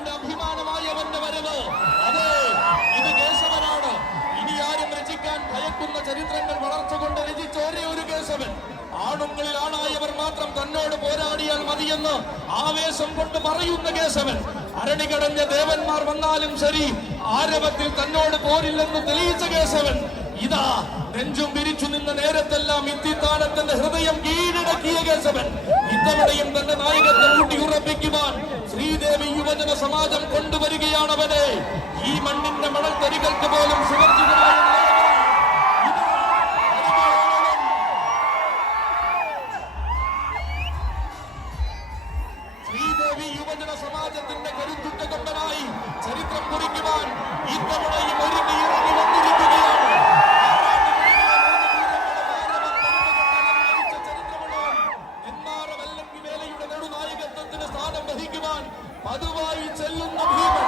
ഭൂമിയുടെ അഭിമാനമായവന്റെ വരവ്. അതെ, ഇത് കേശവനാണ്. ഇനി ആരും രചിക്കാൻ ഭയക്കുന്ന ചരിത്രങ്ങൾ വളർച്ച കൊണ്ട് രചിച്ച ഒരേ ഒരു കേശവൻ. ആണുങ്ങളിൽ ആണായവർ മാത്രം തന്നോട് പോരാടിയാൽ മതിയെന്ന് ആവേശം കൊണ്ട് പറയുന്ന കേശവൻ. അരണികടഞ്ഞ ദേവന്മാർ വന്നാലും ശരി, ആരവത്തിൽ തന്നോട് പോരില്ലെന്ന് തെളിയിച്ച കേശവൻ. ഇതാ നെഞ്ചും പിരിച്ചു നിന്ന നേരത്തെല്ലാം ഇത്തിത്താനത്തിന്റെ ഹൃദയം കീഴടക്കിയ കേശവൻ. ഇത്തവണയും തന്റെ നായകത്തെ ഊട്ടിയുറപ്പിക്കുവാൻ ശ്രീദേവി യുവജന സമാജം കൊണ്ടുവരികയാണവനെ. ഈ മണ്ണിന്റെ മണൽ തരികൾക്ക് പോലും സുവർജിതമായ ശ്രീദേവി യുവജന സമാജത്തിന്റെ കരുത്തുറ്റ കൊമ്പനായി ചരിത്രം കുറിക്കുവാൻ ഇത്തവണയും ഒരുങ്ങിയിറങ്ങി വന്നിരിക്കുകയാണ്. നെന്മാറ വല്ലങ്കി വേലയുടെ നെടുനായകത്വത്തിന് സ്ഥാനം വഹിക്കുവാൻ പതിവായി ചെല്ലുന്ന ഭീമൻ.